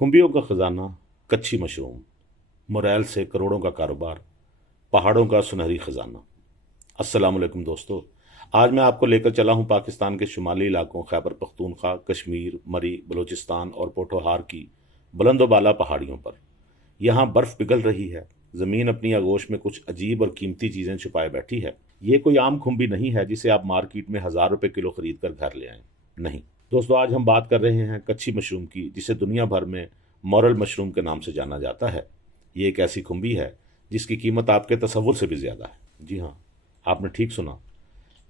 खुम्बियों का खजाना, कच्ची मशरूम, मोरैल से करोड़ों का कारोबार, पहाड़ों का सुनहरी खजाना। अस्सलाम वालेकुम दोस्तों, आज मैं आपको लेकर चला हूं पाकिस्तान के शुमाली इलाकों खैबर पख्तूनख्वा, कश्मीर, मरी, बलूचिस्तान और पोठोहार की बुलंदोबाला पहाड़ियों पर। यहाँ बर्फ पिघल रही है, ज़मीन अपनी आगोश में कुछ अजीब और कीमती चीज़ें छुपाए बैठी है। ये कोई आम खुम्बी नहीं है जिसे आप मार्केट में 1000 रुपये किलो खरीद कर घर ले आएं। नहीं दोस्तों, आज हम बात कर रहे हैं कच्ची मशरूम की, जिसे दुनिया भर में मॉरल मशरूम के नाम से जाना जाता है। ये एक ऐसी खुम्बी है जिसकी कीमत आपके तसव्वुर से भी ज़्यादा है। जी हाँ, आपने ठीक सुना,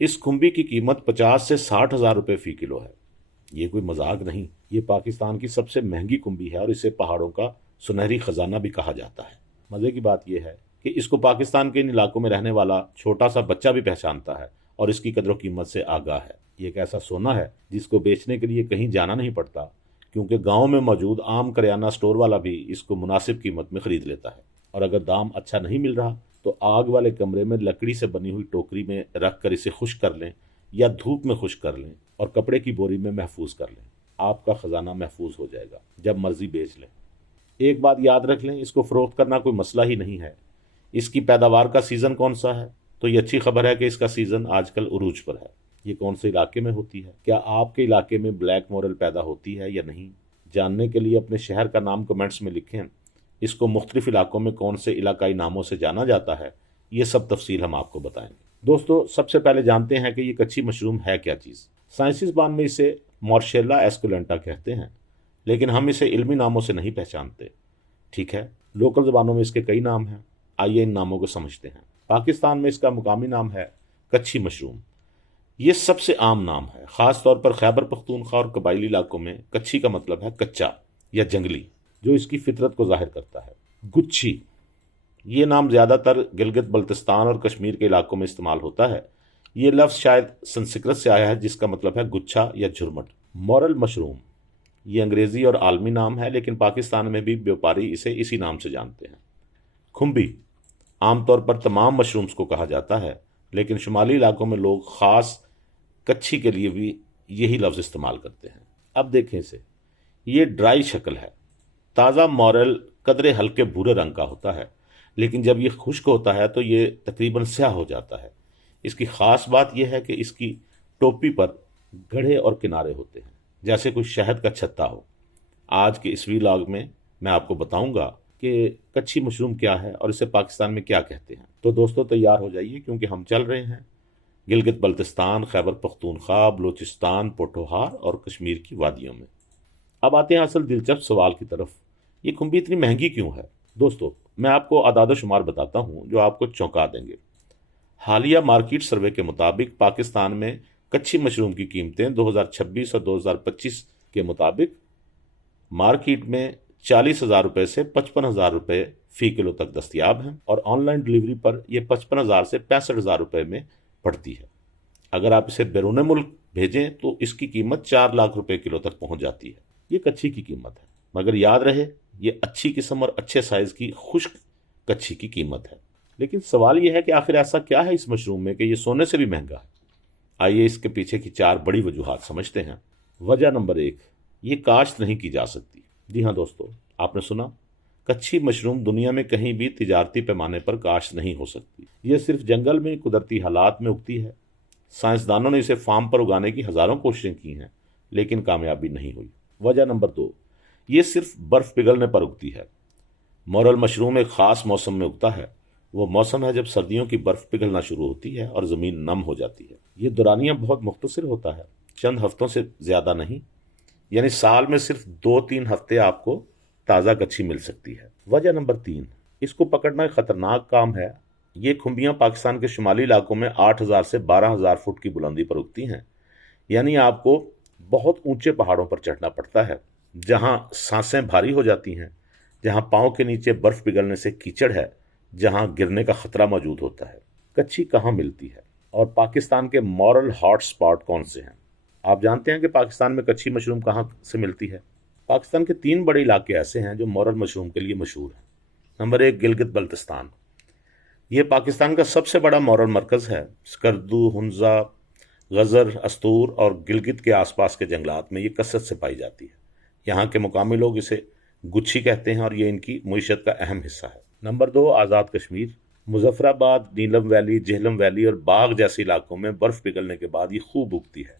इस खुम्बी की कीमत 50 से 60 हज़ार रुपये फ़ी किलो है। ये कोई मजाक नहीं, ये पाकिस्तान की सबसे महंगी खुम्बी है और इसे पहाड़ों का सुनहरी खजाना भी कहा जाता है। मज़े की बात यह है कि इसको पाकिस्तान के इन इलाकों में रहने वाला छोटा सा बच्चा भी पहचानता है और इसकी कदर कीमत से आगाह है। ये एक ऐसा सोना है जिसको बेचने के लिए कहीं जाना नहीं पड़ता, क्योंकि गांव में मौजूद आम करियाना स्टोर वाला भी इसको मुनासिब कीमत में खरीद लेता है। और अगर दाम अच्छा नहीं मिल रहा तो आग वाले कमरे में लकड़ी से बनी हुई टोकरी में रख कर इसे खुश्क कर लें या धूप में खुश्क कर लें और कपड़े की बोरी में महफूज कर लें। आपका खजाना महफूज हो जाएगा, जब मर्जी बेच लें। एक बात याद रख लें, इसको फरोख्त करना कोई मसला ही नहीं है। इसकी पैदावार का सीज़न कौन सा है, तो ये अच्छी खबर है कि इसका सीज़न आजकल उरूज पर है। ये कौन से इलाके में होती है, क्या आपके इलाके में ब्लैक मोरल पैदा होती है या नहीं, जानने के लिए अपने शहर का नाम कमेंट्स में लिखें। इसको मुख्तलिफ इलाकों में कौन से इलाकाई नामों से जाना जाता है, ये सब तफसील हम आपको बताएंगे। दोस्तों, सबसे पहले जानते हैं कि ये कच्ची मशरूम है क्या चीज़। साइंसी ज़बान में इसे मॉर्शेला एस्कुलेंटा कहते हैं, लेकिन हम इसे इल्मी नामों से नहीं पहचानते। ठीक है, लोकल ज़बानों में इसके कई नाम हैं, आइए इन नामों को समझते हैं। पाकिस्तान में इसका मुकामी नाम है कच्ची मशरूम। ये सबसे आम नाम है, ख़ास तौर पर खैबर पख्तूनख्वा और कबायली इलाकों में कच्ची का मतलब है कच्चा या जंगली, जो इसकी फितरत को जाहिर करता है। गुच्छी, ये नाम ज़्यादातर गिलगित बल्तिस्तान और कश्मीर के इलाकों में इस्तेमाल होता है। ये लफ्ज़ शायद संस्कृत से आया है, जिसका मतलब है गुच्छा या झुरमट। मॉरल मशरूम, ये अंग्रेज़ी और आलमी नाम है, लेकिन पाकिस्तान में भी व्यापारी इसे इसी नाम से जानते हैं। खुम्बी, आमतौर पर तमाम मशरूम्स को कहा जाता है, लेकिन शुमाली इलाकों में लोग ख़ास कच्ची के लिए भी यही लफ्ज़ इस्तेमाल करते हैं। अब देखें इसे, ये ड्राई शक्ल है। ताज़ा मॉरल कदरे हल्के भूरे रंग का होता है, लेकिन जब ये खुश्क होता है तो ये तकरीबन स्याह हो जाता है। इसकी ख़ास बात यह है कि इसकी टोपी पर गढ़े और किनारे होते हैं, जैसे कोई शहद का छत्ता हो। आज के इस व्लॉग में मैं आपको बताऊंगा कि कच्ची मशरूम क्या है और इसे पाकिस्तान में क्या कहते हैं। तो दोस्तों, तैयार हो जाइए, क्योंकि हम चल रहे हैं गिलगित बल्तिस्तान, खैबर पख्तूनख्वा, बलूचिस्तान, पोठोहार और कश्मीर की वादियों में। अब आते हैं असल दिलचस्प सवाल की तरफ, ये खुम्बी इतनी महंगी क्यों है। दोस्तों, मैं आपको आदाद शुमार बताता हूँ जो आपको चौंका देंगे। हालिया मार्केट सर्वे के मुताबिक पाकिस्तान में कच्ची मशरूम की कीमतें 2026 और 2025 के मुताबिक मार्केट में 40,000 रुपये से 55,000 रुपये फ़ी किलो तक दस्तियाब हैं, और ऑनलाइन डिलीवरी पर यह 55,000 से 65,000 रुपये में पड़ती है। अगर आप इसे बैरून मुल्क भेजें तो इसकी कीमत 4 लाख रुपए किलो तक पहुंच जाती है। ये कच्ची की कीमत है, मगर याद रहे, ये अच्छी किस्म और अच्छे साइज़ की खुश्क कच्ची की कीमत है। लेकिन सवाल यह है कि आखिर ऐसा क्या है इस मशरूम में कि ये सोने से भी महंगा है। आइए इसके पीछे की 4 बड़ी वजूहात समझते हैं। वजह नंबर 1, ये काश्त नहीं की जा सकती। जी हाँ दोस्तों, आपने सुना, कच्ची मशरूम दुनिया में कहीं भी तिजारती पैमाने पर काश्त नहीं हो सकती। ये सिर्फ जंगल में कुदरती हालात में उगती है। साइंसदानों ने इसे फार्म पर उगाने की हज़ारों कोशिशें की हैं, लेकिन कामयाबी नहीं हुई। वजह नंबर 2, ये सिर्फ बर्फ़ पिघलने पर उगती है। मॉरल मशरूम एक ख़ास मौसम में उगता है। वो मौसम है जब सर्दियों की बर्फ़ पिघलना शुरू होती है और ज़मीन नम हो जाती है। ये दौरानिया बहुत मुख्तसर होता है, चंद हफ्तों से ज़्यादा नहीं, यानी साल में सिर्फ 2-3 हफ्ते आपको ताज़ा कच्ची मिल सकती है। वजह नंबर 3, इसको पकड़ना एक ख़तरनाक काम है। ये खुम्बियाँ पाकिस्तान के शुमाली इलाकों में 8,000 से 12,000 फुट की बुलंदी पर उगती हैं, यानी आपको बहुत ऊंचे पहाड़ों पर चढ़ना पड़ता है, जहाँ सांसें भारी हो जाती हैं, जहाँ पाँव के नीचे बर्फ़ पिघलने से कीचड़ है, जहाँ गिरने का ख़तरा मौजूद होता है। कच्ची कहाँ मिलती है और पाकिस्तान के मॉरल हॉट स्पॉट कौन से हैं। आप जानते हैं कि पाकिस्तान में कच्ची मशरूम कहाँ से मिलती है। पाकिस्तान के 3 बड़े इलाके ऐसे हैं जो मॉरल मशरूम के लिए मशहूर हैं। नंबर 1, गिलगित बल्तिस्तान। ये पाकिस्तान का सबसे बड़ा मॉरल मरकज़ है। स्कर्दू, हुंजा, गज़र, अस्तूर और गिलगित के आसपास के जंगलात में ये कसरत से पाई जाती है। यहाँ के मुकामी लोग इसे गुच्छी कहते हैं और ये इनकी मईशत का अहम हिस्सा है। नंबर 2, आज़ाद कश्मीर। मुजफ्फराबाद, नीलम वैली, जेहलम वैली और बाघ जैसे इलाकों में बर्फ़ पिघलने के बाद ये खूब उगती है।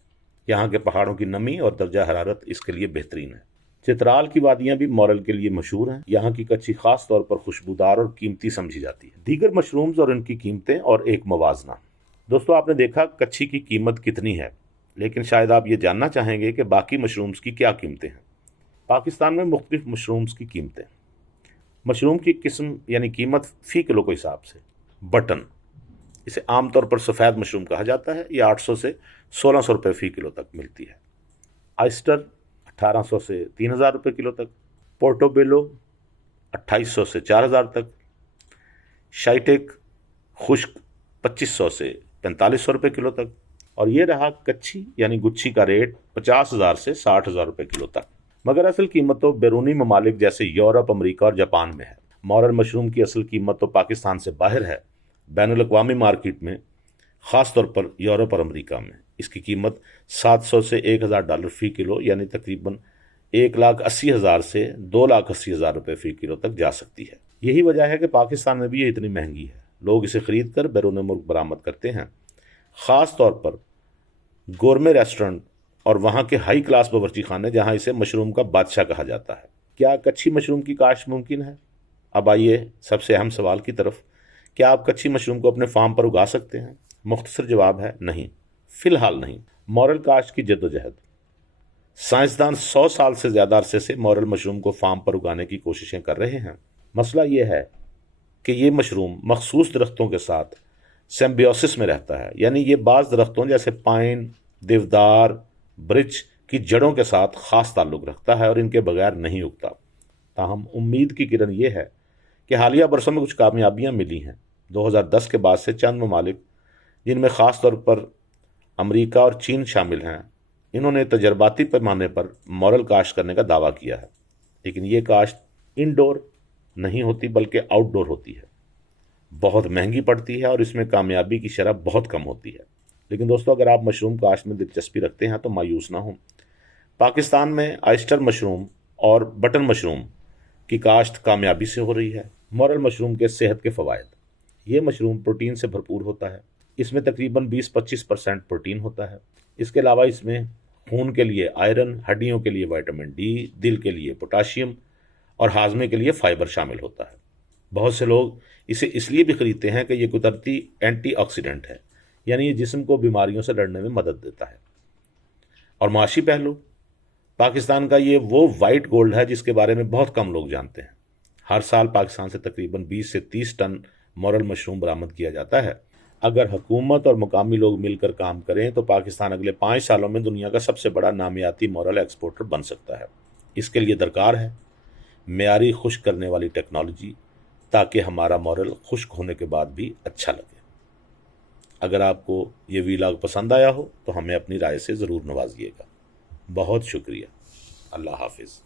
यहाँ के पहाड़ों की नमी और दर्जा हरारत इसके लिए बेहतरीन है। चित्राल की वादियाँ भी मॉरल के लिए मशहूर हैं। यहाँ की कच्ची खास तौर पर खुशबूदार और कीमती समझी जाती है। दीगर मशरूम्स और इनकी कीमतें और एक मवाजना। दोस्तों, आपने देखा कच्छी की कीमत कितनी है, लेकिन शायद आप ये जानना चाहेंगे कि बाकी मशरूम्स की क्या कीमतें हैं। पाकिस्तान में मुख्तलिफ मशरूम्स की कीमतें। मशरूम की किस्म यानी कीमत फ़ी किलो के हिसाब से। बटन, इसे आमतौर पर सफ़ेद मशरूम कहा जाता है, ये 800 से 1600 रुपये फ़ी किलो तक मिलती है। आइस्टर 1800 से 3000 रुपये किलो तक। पोर्टोबेलो 2800 से 4000 तक। शाइटेक खुश्क 2500 से 4500 रुपये किलो तक। और ये रहा कच्छी यानी गुच्छी का रेट 50,000 से 60,000 रुपये किलो तक। मगर असल कीमत तो बैरूनी ममालिक जैसे यूरोप, अमेरिका और जापान में है। मॉरल मशरूम की असल कीमत तो पाकिस्तान से बाहर है। बैनुल अक़वामी मार्केट में, ख़ास तौर पर यूरोप और अमेरिका में, इसकी कीमत 700 से 1000 डॉलर फ़ी किलो यानी तकरीबन 1,80,000 से 2,80,000 रुपये फ़ी किलो तक जा सकती है। यही वजह है कि पाकिस्तान में भी ये इतनी महंगी है। लोग इसे ख़रीद कर बैरून मुल्क बरामद करते हैं। ख़ास तौर पर गोरमे रेस्टोरेंट और वहाँ के हाई क्लास बावर्ची खाने, जहाँ इसे मशरूम का बादशाह कहा जाता है। क्या कच्ची मशरूम की काश्त मुमकिन है? अब आइए सबसे अहम सवाल की तरफ। क्या आप कच्ची मशरूम को अपने फार्म पर उगा सकते हैं? मुख्तसर जवाब है नहीं, फ़िलहाल नहीं। मॉरल काश्त की जद्दोजहद। साइंसदान 100 साल से ज़्यादा अरसे से मॉरल मशरूम को फार्म पर उगाने की कोशिशें कर रहे हैं। मसला ये है कि ये मशरूम मखसूस दरख्तों के साथ सिम्बियोसिस में रहता है, यानी ये बाज़ दरख्तों जैसे पाइन, देवदार, ब्रिच की जड़ों के साथ ख़ास ताल्लुक़ रखता है और इनके बगैर नहीं उगता। ताहम उम्मीद की किरण ये है कि हालिया बरसों में कुछ कामयाबियाँ मिली हैं। 2010 के बाद से चंद ममालिक, जिनमें ख़ास तौर पर अमेरिका और चीन शामिल हैं, इन्होंने तजर्बाती पैमाने पर मॉरल काश्त करने का दावा किया है। लेकिन ये काश्त इनडोर नहीं होती बल्कि आउटडोर होती है। बहुत महंगी पड़ती है और इसमें कामयाबी की शरह बहुत कम होती है। लेकिन दोस्तों, अगर आप मशरूम काश्त में दिलचस्पी रखते हैं तो मायूस ना हों। पाकिस्तान में आयस्टर मशरूम और बटन मशरूम की काश्त कामयाबी से हो रही है। मॉरल मशरूम के सेहत के फ़वाइद। ये मशरूम प्रोटीन से भरपूर होता है। इसमें तकरीबन 20-25% प्रोटीन होता है। इसके अलावा इसमें खून के लिए आयरन, हड्डियों के लिए विटामिन डी, दिल के लिए पोटाशियम और हाजमे के लिए फाइबर शामिल होता है। बहुत से लोग इसे इसलिए भी खरीदते हैं कि ये कुदरती एंटीऑक्सीडेंट है, यानी ये जिस्म को बीमारियों से लड़ने में मदद देता है। और माशी पहलू, पाकिस्तान का ये वो वाइट गोल्ड है जिसके बारे में बहुत कम लोग जानते हैं। हर साल पाकिस्तान से तकरीबन 20 से 30 टन मॉरल मशरूम बरामद किया जाता है। अगर हुकूमत और मुकामी लोग मिलकर काम करें तो पाकिस्तान अगले 5 सालों में दुनिया का सबसे बड़ा नामियाती मॉरल एक्सपोर्टर बन सकता है। इसके लिए दरकार है मेयारी खुश्क करने वाली टेक्नोलॉजी, ताकि हमारा मॉरल खुश्क होने के बाद भी अच्छा लगे। अगर आपको ये वीलॉग पसंद आया हो तो हमें अपनी राय से ज़रूर नवाजिएगा। बहुत शुक्रिया। अल्लाह हाफिज़।